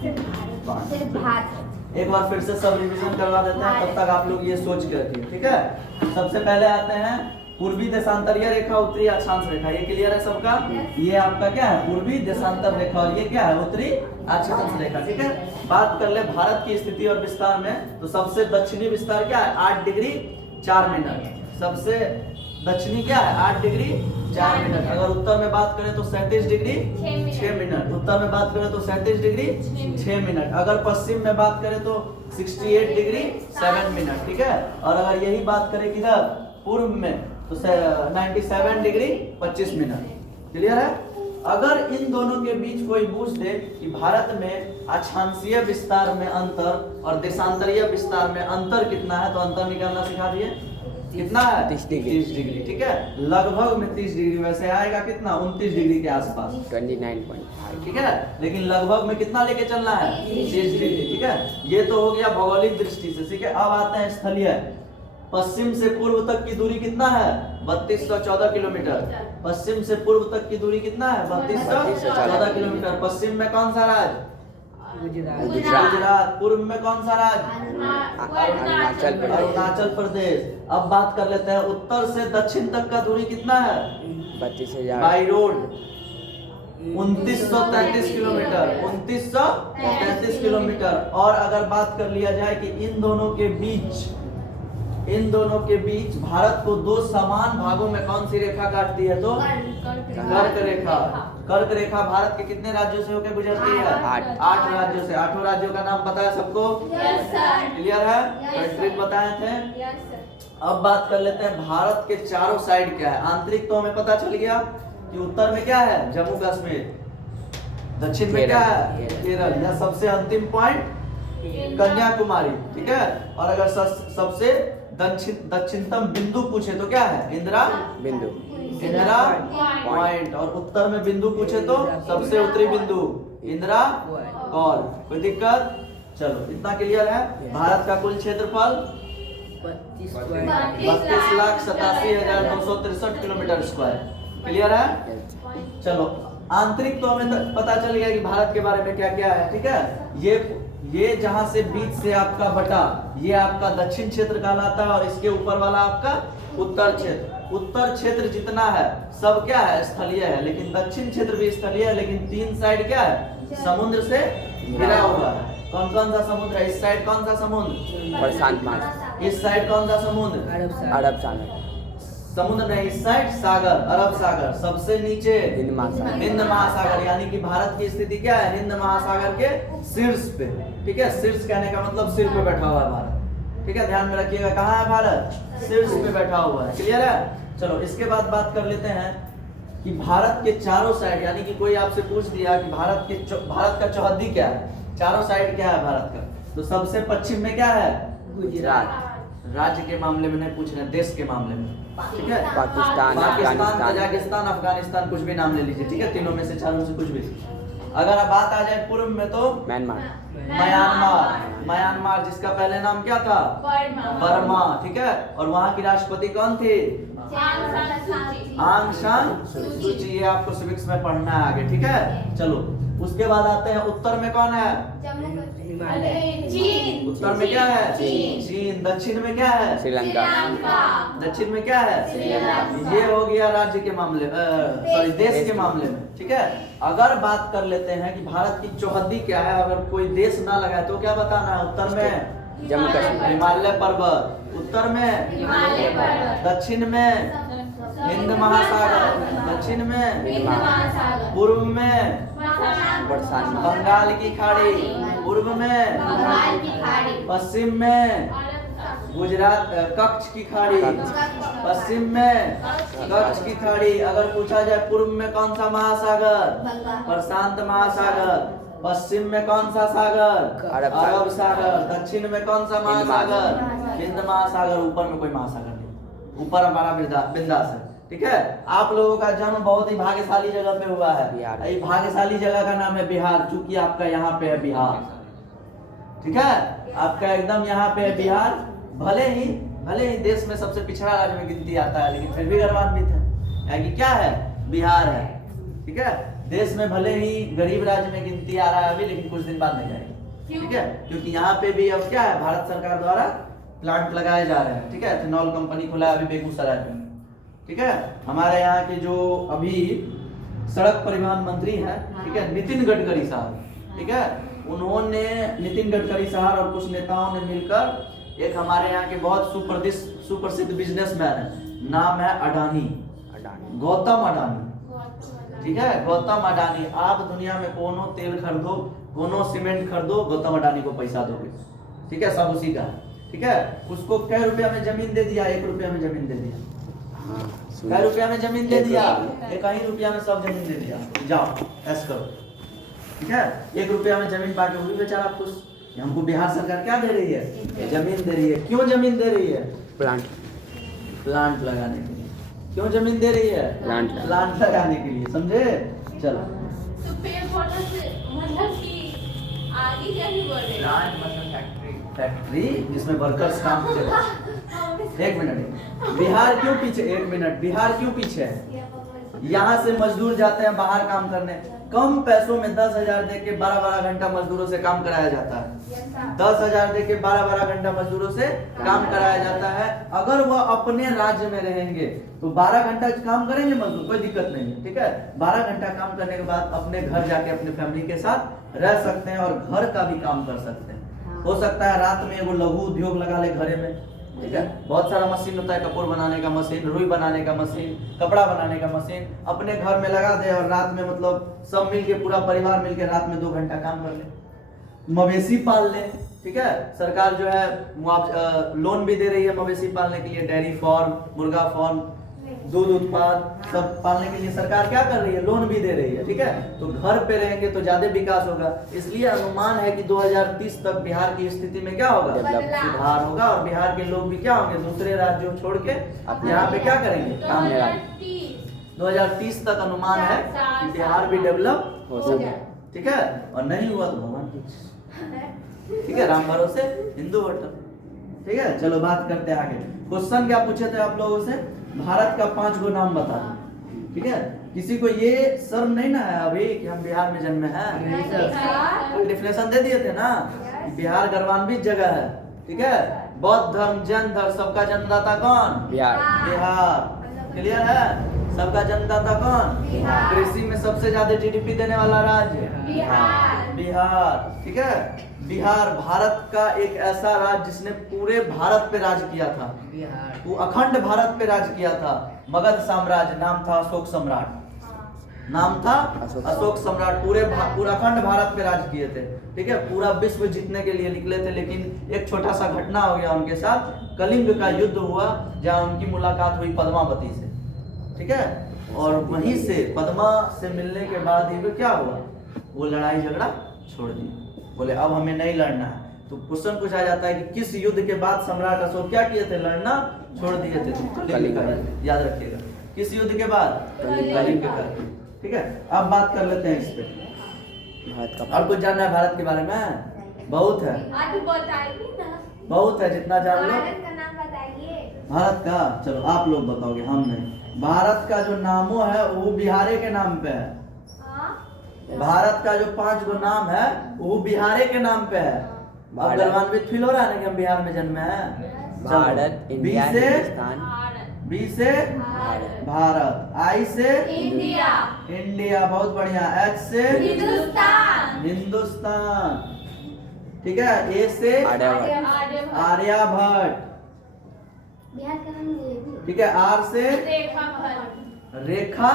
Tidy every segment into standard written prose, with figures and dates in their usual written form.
सिर्फ भारत। एक बार फिर से सब रिवीजन करवा देते हैं, तब तक आप लोग ये सोच के रखिए, ठीक है। सबसे पहले आते हैं पूर्वी देशांतरीय रेखा, उत्तरी अक्षांश रेखा। ये क्लियर है सबका? ये आपका क्या है? पूर्वी देशांतर रेखा, और ये क्या है? उत्तरी अक्षांश रेखा, ठीक है। बात कर ले भारत की स्थिति और विस्तार में, तो सबसे दक्षिणी विस्तार क्या है? 8 डिग्री 4 मिनट। सबसे दक्षिणी क्या है? 8 डिग्री 4 मिनट। अगर उत्तर में बात करें तो 37 डिग्री 6 मिनट। उत्तर में बात करें तो 37 डिग्री 6 मिनट। अगर पश्चिम में बात करें तो 68 डिग्री 7 मिनट, ठीक है। और अगर यही बात करें किधर? पूर्व में, तो 97 डिग्री 25 मिनट। क्लियर है? अगर इन दोनों के बीच कोई पूछ दे कि भारत में अक्षांशीय विस्तार में अंतर और देशांतरीय विस्तार में अंतर कितना है, तो अंतर निकालना सिखा दिए। कितना है? 30 डिग्री। 30 डिग्री, ठीक है। लगभग में 30 डिग्री, वैसे आएगा कितना? 29 डिग्री के आसपास, 29.5, ठीक है। लेकिन लगभग में कितना लेके चलना है? 30 डिग्री, ठीक है। ये तो हो गया भौगोलिक दृष्टि से, ठीक है। अब आते हैं स्थलीय। पश्चिम से पूर्व तक की दूरी कितना है? 3214 किलोमीटर। पश्चिम से पूर्व तक की दूरी कितना है? 3214 किलोमीटर। पश्चिम में कौन सा राज्य? गुजरात। पूर्व में कौन सा राज्य? अरुणाचल प्रदेश। अब बात कर लेते हैं उत्तर से दक्षिण तक का दूरी कितना है? 32,000 बाई रोड 2933 किलोमीटर। 2933 किलोमीटर। और अगर बात कर लिया जाए कि इन दोनों के बीच भारत को दो समान भागों में कौन सी रेखा काटती है, तो कर्क रेखा। कर्क रेखा भारत के कितने राज्यों से होकर गुजरती है? 8 राज्यों से। 8 राज्यों का नाम पता है सबको? क्लियर है? कंट्री बताए थे। अब बात कर लेते हैं भारत के चारों साइड क्या है। आंतरिक तो हमें पता चल गया कि उत्तर में क्या है? जम्मू कश्मीर। दक्षिण में क्या है? केरल। या सबसे अंतिम पॉइंट कन्याकुमारी, ठीक है। और अगर सबसे दक्षिणतम बिंदु पूछे तो क्या है? इंदिरा पॉइंट। और उत्तर में बिंदु पूछे तो सबसे उत्तरी बिंदु इंदिरा कॉल। कोई दिक्कत? चलो इतना क्लियर है। भारत का कुल क्षेत्रफल 32,87,963 किलोमीटर स्क्वायर। क्लियर है? चलो आंतरिक तो हमें पता चल गया कि भारत के बारे में क्या क्या है, ठीक है। ये जहां से बीच से आपका बटा, ये आपका दक्षिण क्षेत्र कहलाता है, और इसके ऊपर वाला आपका उत्तर क्षेत्र। उत्तर क्षेत्र जितना है सब क्या है? स्थलीय है। लेकिन दक्षिण क्षेत्र भी स्थलीय है, लेकिन 3 साइड क्या है? समुद्र से घिरा हुआ है। कौन कौन सा समुद्र है? इस साइड कौन सा समुद्र? प्रशांत महासागर। इस साइड कौन सा समुद्र? अरब सागर। समुद्र नहीं, इस साइड सागर, अरब सागर। सबसे नीचे हिंद महासागर। हिंद महासागर। यानी कि भारत की स्थिति क्या है? हिंद महासागर के शीर्ष पे, ठीक है। शीर्ष कहने का मतलब सिर पे बैठा हुआ है भारत, ठीक है। ध्यान में रखिएगा, कहाँ है भारत? शीर्ष पे बैठा हुआ है। क्लियर है? चलो इसके बाद बात कर लेते हैं कि भारत के चारों साइड, यानी कि कोई आपसे पूछ दिया कि भारत का चौहद्दी क्या है, चारों साइड क्या है भारत का, तो सबसे पश्चिम में क्या है? गुजरात। राज्य के मामले में नहीं पूछ रहे, देश के मामले में, ठीक है। पाकिस्तान, अफगानिस्तान, कजाकिस्तान, अफगानिस्तान, कुछ भी नाम ले लीजिए, ठीक है। तीनों में से, चारों से कुछ भी। अगर अब बात आ जाए पूर्व में तो म्यांमार, जिसका पहले नाम क्या था? बर्मा, ठीक है। और वहाँ की राष्ट्रपति कौन थी? आंग सान सूची। ये आपको सिविक्स में पढ़ना है आगे, ठीक है। चलो उसके बाद आते हैं उत्तर में कौन है? उत्तर में क्या है? चीन। दक्षिण में क्या है? श्रीलंका। दक्षिण में क्या है? ये हो गया राज्य के मामले, सॉरी देश के मामले में, ठीक है। अगर बात कर लेते हैं कि भारत की चौहद्दी क्या है, अगर कोई देश ना लगाए तो क्या बताना है? उत्तर में जम्मू कश्मीर। हिमालय पर्वत। उत्तर में दक्षिण में हिंद महासागर। दक्षिण में पूर्व में बंगाल की खाड़ी। पूर्व में पश्चिम में गुजरात कच्छ की खाड़ी। पश्चिम में कच्छ की खाड़ी। अगर पूछा जाए पूर्व में कौन सा महासागर? प्रशांत महासागर। पश्चिम में कौन सा सागर? अरब सागर। दक्षिण में कौन सा महासागर? हिंद महासागर। ऊपर में कोई महासागर नहीं, ऊपर हमारा बिंदास है, ठीक है। आप लोगों का जन्म बहुत ही भाग्यशाली जगह पे हुआ है। ये भाग्यशाली जगह का नाम है बिहार, चूंकि आपका यहाँ पे है बिहार, ठीक है। आपका एकदम यहाँ पे है बिहार। भले ही देश में सबसे पिछड़ा राज्य में गिनती आता है, लेकिन फिर भी गर्वान्वित है कि क्या है? बिहार है, ठीक है। देश में भले ही गरीब राज्य में गिनती आ रहा है अभी, लेकिन कुछ दिन बाद नहीं जाएगी, ठीक है, क्योंकि यहाँ पे भी अब क्या है, भारत सरकार द्वारा प्लांट लगाए जा रहे हैं, ठीक है। एथेनॉल कंपनी खुला है अभी बेगूसराय में, ठीक है। हमारे यहाँ के जो अभी सड़क परिवहन मंत्री हैं, ठीक है, नितिन गडकरी साहब, ठीक है, उन्होंने, नितिन गडकरी साहब और कुछ नेताओं ने मिलकर एक हमारे यहाँ के बहुत सुप्रसिद्ध बिजनेसमैन है, नाम है अडानी, गौतम अडानी, ठीक है, गौतम अडानी। आप दुनिया में कोनो तेल खरीदो, कोनो सीमेंट खरीदो, गौतम अडानी को पैसा दोगे, ठीक है, सब उसी का है, ठीक है। उसको कै रुपया में जमीन दे दिया, 1 रुपया में जमीन दे दिया, कै रुपया में जमीन दे दिया, 1 रुपया में सब जमीन दे दिया, जाओ ऐसा करो, ठीक है। 1 रुपया में जमीन पाके वो भी बेचारा खुश। हमको बिहार सरकार क्या दे रही है, जमीन दे रही है। क्यों जमीन दे रही है, प्लांट लगाने के लिए। क्यों जमीन दे रही है, प्लांट लगाने के लिए, समझे। चलो तो पेड़ पौधों से मतलब कि आगे क्या ही बोल रहे हैं, फैक्ट्री जिसमें वर्कर्स काम करते। एक मिनट, बिहार क्यों पीछे, 1 मिनट, बिहार क्यों पीछे है। यहाँ से मजदूर जाते हैं बाहर काम करने, कम पैसों में 10,000 दे के 12-12 घंटा मजदूरों से काम कराया जाता है। 10,000 दे के 12-12 घंटा मजदूरों से काम कराया जाता है। अगर वह अपने राज्य में रहेंगे तो 12 घंटा काम करेंगे मजदूर, कोई दिक्कत नहीं है, ठीक है। 12 घंटा काम करने के बाद अपने घर जाके अपने फैमिली के साथ रह सकते हैं और घर का भी काम कर सकते हैं। हो सकता है रात में वो लघु उद्योग लगा ले घरे में, ठीक है। बहुत सारा मशीन होता है, कपूर बनाने का मशीन, रुई बनाने का मशीन, कपड़ा बनाने का मशीन, अपने घर में लगा दे और रात में मतलब सब मिलके, पूरा परिवार मिलके रात में 2 घंटा काम कर ले। मवेशी पाल ले, ठीक है। सरकार जो है लोन भी दे रही है मवेशी पालने के लिए, डेयरी फार्म, मुर्गा फार्म, दूध उत्पाद सब पालने के लिए सरकार क्या कर रही है, लोन भी दे रही है, ठीक है। तो घर पे रहेंगे तो ज्यादा विकास होगा। इसलिए अनुमान है कि 2030 तक बिहार की स्थिति में क्या होगा, सुधार होगा और बिहार के लोग भी क्या होंगे, दूसरे राज्यों छोड़ के यहाँ पे क्या करेंगे, काम करेंगे। 2030 तक अनुमान है कि बिहार भी डेवलप हो सके, ठीक है। और नहीं हुआ तो भगवान की, ठीक है, राम भरोसे हिंदू होटल, ठीक है। चलो बात करते हैं आगे। क्वेश्चन क्या पूछे थे आप लोगों से, भारत का 5 गो नाम बता दो, ठीक है। किसी को ये शर्म नहीं ना है अभी कि हम बिहार में जन्मे हैं, डिफिनेशन दे दिए थे ना, बिहार गौरवान्वित जगह है, ठीक है। बौद्ध धर्म, जैन धर्म, सबका जन्मदाता कौन, बिहार, क्लियर है। सबका जन्मदाता कौन, कृषि में सबसे ज्यादा जीडीपी देने वाला राज्य बिहार, ठीक है। बिहार भारत का एक ऐसा राज्य जिसने पूरे भारत पे राज किया था, वो अखंड भारत पे राज किया था। मगध साम्राज्य, नाम था अशोक सम्राट, नाम था अशोक सम्राट, पूरे अखंड भारत पे राज किए थे, ठीक है। पूरा विश्व जीतने के लिए निकले थे, लेकिन एक छोटा सा घटना हो गया उनके साथ, कलिंग का युद्ध हुआ जहाँ उनकी मुलाकात हुई पद्मावती से, ठीक है। और वहीं से पद्मा से मिलने के बाद ही क्या हुआ, वो लड़ाई झगड़ा छोड़ दिया, बोले अब हमें नहीं लड़ना है। तो क्वेश्चन पूछा जाता है कि किस युद्ध के बाद सम्राट अशोक क्या किए थे, लड़ना छोड़ दिए थे। कलिंग का, याद रखिएगा, किस युद्ध के बाद, कलिंग के बाद, ठीक है। अब बात कर लेते हैं इस पे। और कुछ जानना है भारत के बारे में, बहुत है, बहुत है, जितना जान लो। भारत का नाम बताइए, भारत का, चलो आप लोग बताओगे, हम नहीं। भारत का जो नामो है वो बिहारे के नाम पे है। भारत का जो 5 गो नाम है वो बिहारे के नाम पे है। अब गौरवान्वित फील हो रहा है ना कि हम बिहार में जन्मे हैं। भारत, इंडिया, हिंदुस्तान, बी से भारत, आई से इंडिया, इंडिया, बहुत बढ़िया। एच से हिंदुस्तान, हिंदुस्तान, ठीक है। ए से आर्यभट्ट, ठीक है। आर से रेखा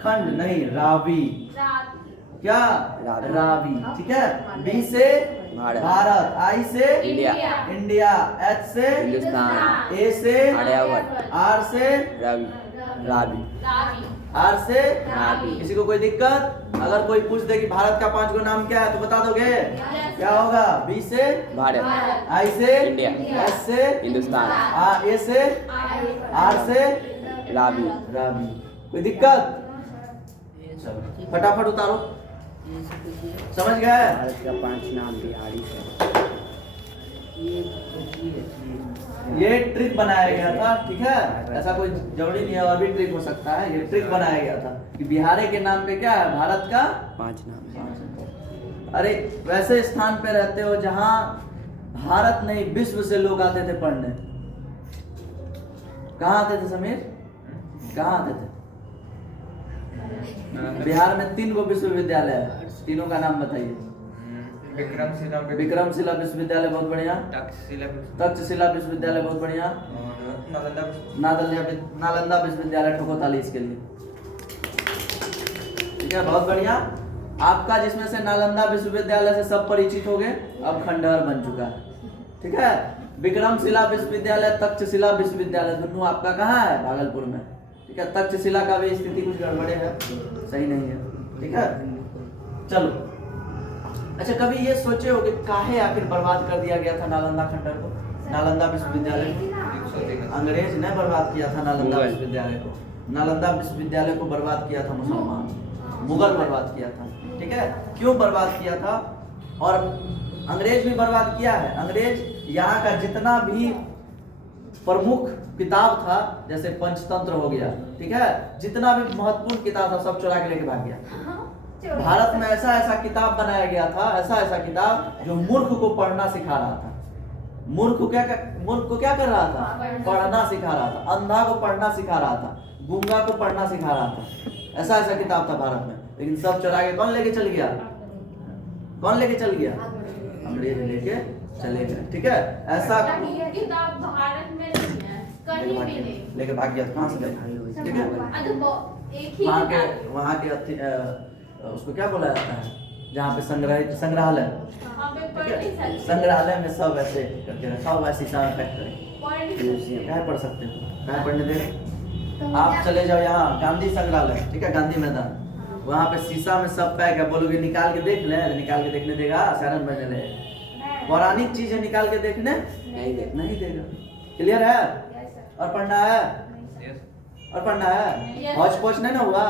खंड, नहीं रावी, क्या रावी, ठीक है। बी से भारत, आई से इंडिया, एच से हिंदुस्तान, ए से आर्यभट्ट, आर से रावी, आर से रावी। किसी को कोई दिक्कत, अगर कोई पूछ दे कि भारत का 5 गो नाम क्या है तो बता दोगे, क्या होगा, बी से भारत, आई से इंडिया, एस से हिंदुस्तान, ए से आर से रावी। रावी। कोई दिक्कत, चलो फटाफट उतारो, समझ गए। भारत का 5 नाम बिहारी से। ये ट्रिक बनाया गया था, ठीक है। ऐसा कोई जरूरी नहीं है, और भी ट्रिक हो सकता है, ये ट्रिक बनाया गया था। कि बिहारी के नाम पे क्या है, भारत का 5 नाम है। अरे वैसे स्थान पे रहते हो जहां भारत नहीं विश्व से लोग आते थे पढ़ने। कहाँ आते थे समीर, कहाँ आते थे? बिहार में 3 गो विश्वविद्यालय है, तीनों का नाम बताइए। विक्रमशिला विश्वविद्यालय बहुत बढ़िया, तक्षशिला विश्वविद्यालय बहुत बढ़िया, नालंदा विश्वविद्यालय, ठोको ताली इसके लिए। ठीक है, बहुत बढ़िया। आपका जिसमें से नालंदा विश्वविद्यालय से सब परिचित हो गए, अब खंडहर बन चुका है। ठीक है, विक्रमशिला विश्वविद्यालय, तक्षशिला विश्वविद्यालय दोनों आपका कहाँ है, भागलपुर में। ठीक है, तक्षशिला का भी स्थिति कुछ गड़बड़े है, सही नहीं है। ठीक है, चलो। अच्छा, कभी ये सोचे हो कि काहे आखिर बर्बाद कर दिया गया था नालंदा खंडहर को, नालंदा विश्वविद्यालय को? अंग्रेज ने बर्बाद किया था नालंदा विश्वविद्यालय को। नालंदा विश्वविद्यालय को बर्बाद किया था मुसलमान, मुगल बर्बाद किया था। ठीक है, क्यों बर्बाद किया था? और अंग्रेज भी बर्बाद किया है। अंग्रेज यहाँ का जितना भी प्रमुख किताब था, जैसे पंचतंत्र हो गया, ठीक है, जितना भी महत्वपूर्ण किताब था सब चुरा के लेके भाग गया। भारत में ऐसा ऐसा किताब बनाया गया था, ऐसा ऐसा किताब जो मूर्ख को पढ़ना सिखा रहा था। मूर्ख को क्या कर रहा था? पढ़ना सिखा रहा था। अंधा को पढ़ना सिखा रहा था, गूंगा को पढ़ना सिखा रहा था। ऐसा ऐसा किताब था भारत में, लेकिन सब चुरा के कौन लेके चल गया? कौन लेके चल गया? अंग्रेज लेके चले गए। ठीक है, ऐसा किताब भारत में नहीं है, कहीं भी नहीं, लेके भाग गया। कहाँ से गए? ठीक है, एक ही वहाँ के उसको क्या बोला जाता है, जहाँ पे संग्रहालय, संग्रहालय में सब ऐसे करके रखा हुआ है, शीशा में पैक करके। क्या पढ़ सकते हो, क्या पढ़ने दे? आप चले जाओ यहाँ गांधी संग्रहालय, ठीक है, गांधी मैदान, वहाँ पे शीशा में सब पैक है। बोलोगे निकाल के देख ले, निकाल के देखने देगा? शरण बजने ले, पौराणिक चीजें निकाल के देखने नहीं देगा। क्लियर है? और पढ़ना है, और पढ़ना है। हौच पौच नहीं ना हुआ?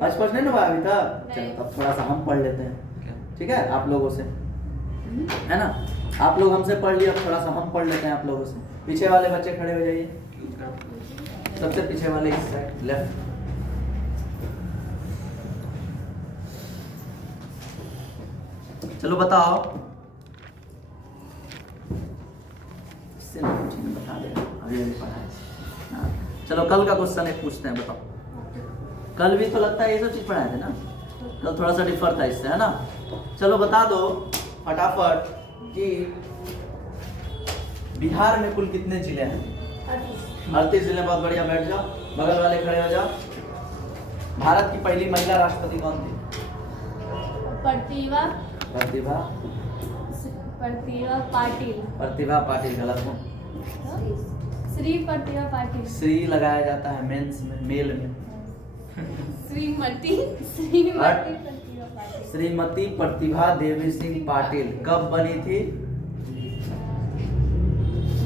हौच पौच नहीं ना हुआ अभी तक? चलो तब थोड़ा सा हम पढ़ लेते हैं, ठीक है, आप लोगों से, है ना? आप लोग हमसे पढ़ लिए, अब थोड़ा सा हम पढ़ लेते हैं आप लोगों से। पीछे वाले बच्चे खड़े हो जाइए, सबसे पीछे वाले इस साइड लेफ्ट। चलो बताओ, इससे ना पूछेंगे, बता देगा, अभी अभी पढ़ा है। चलो कल का क्वेश्चन एक पूछते हैं, बताओ। कल भी तो लगता है ये सब चीज पढ़ाए थे ना, कल थोड़ा सा डिफर था इससे, है ना? चलो बता दो फटाफट कि बिहार में कुल कितने जिले हैं? 38 जिले। बहुत बढ़िया, बैठ जाओ, बगल वाले खड़े हो जाओ। भारत की पहली महिला राष्ट्रपति कौन थी? प्रतिभा पाटिल। प्रतिभा पाटिल गलत है। श्री प्रतिभा पाटिल। श्री लगाया जाता है मेंस में, मेल में। श्रीमती प्रतिभा पाटिल। श्रीमती प्रतिभा देवी सिंह पाटिल कब बनी थी?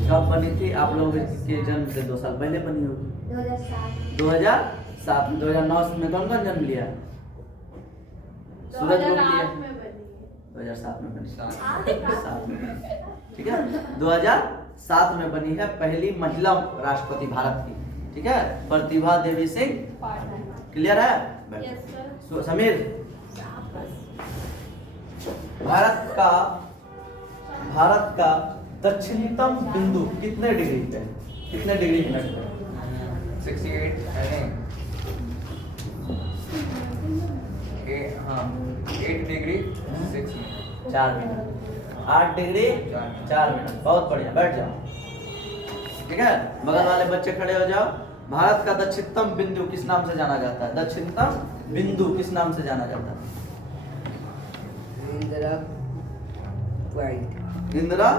कब बनी थी? आप लोगों के जन्म से 2 साल पहले बनी होगी। 2007 में। 2009 में कौन कौन जन्म लिया? सूरज को लिया। 2007 में बनी। 7 में, ठीक है, 2007 में बनी है पहली महिला राष्ट्रपति भारत की। ठीक है, प्रतिभा देवी सिंह। क्लियर है? समीर, भारत का दक्षिणतम बिंदु कितने डिग्री पे है? कितने डिग्री मिनट पे? 68 8 degree 6 minute. 4 minute. 8 degree 4 minute. बहुत बढ़िया, बैठ जाओ। ठीक है, बगल वाले बच्चे खड़े हो जाओ। भारत का दक्षिणतम बिंदु किस नाम से जाना जाता है? दक्षिणतम बिंदु किस नाम से जाना जाता है? इंदिरा।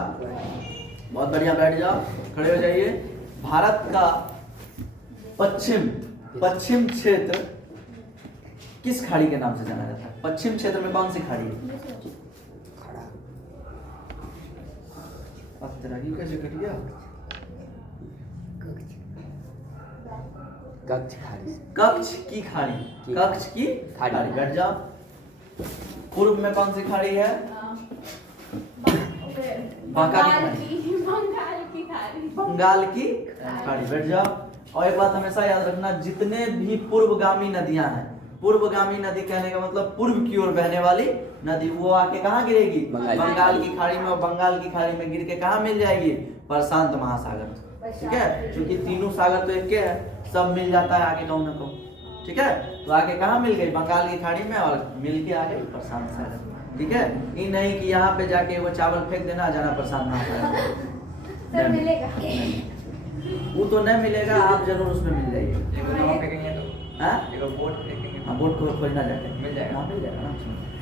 बहुत बढ़िया, बैठ जाओ, खड़े हो जाइए। भारत का पश्चिम क्षेत्र किस खाड़ी के नाम से जाना जाता है? पश्चिम क्षेत्र में कौन सी खाड़ी है? कैसे कट गया? कच्छ की खाड़ी। कच्छ की खाड़ी। बैठ जाओ। पूर्व में कौन सी खाड़ी है? बंगाल की खाड़ी। बैठ जाओ। और एक बात हमेशा याद रखना, जितने भी पूर्वगामी नदियां हैं, पूर्वगामी नदी कहने का मतलब पूर्व की ओर बहने वाली नदी, वो आके कहाँ गिरेगी? बंगाल की खाड़ी में। और बंगाल की खाड़ी में गिर के कहाँ मिल जाएगी? प्रशांत महासागर। ठीक है, क्योंकि तीनों सागर तो एक के है, सब मिल जाता है आगे कहूँ ना कहूँ। ठीक है, तो आगे कहाँ मिल गई? बंगाल की खाड़ी में, और मिल के आ गई प्रशांत सागर। ठीक है, ये नहीं कि यहाँ पे जाके वो चावल फेंक देना, जाना प्रशांत महासागर। सर मिलेगा? वो तो नहीं मिलेगा, आप जरूर उसमें मिल जाइए। एक बार फेंकेंगे तो हाँ, एक बार बोट फेंकेंगे बोट को खोजना जाके मिल जाएगा। हाँ, मिल जाएगा आराम से।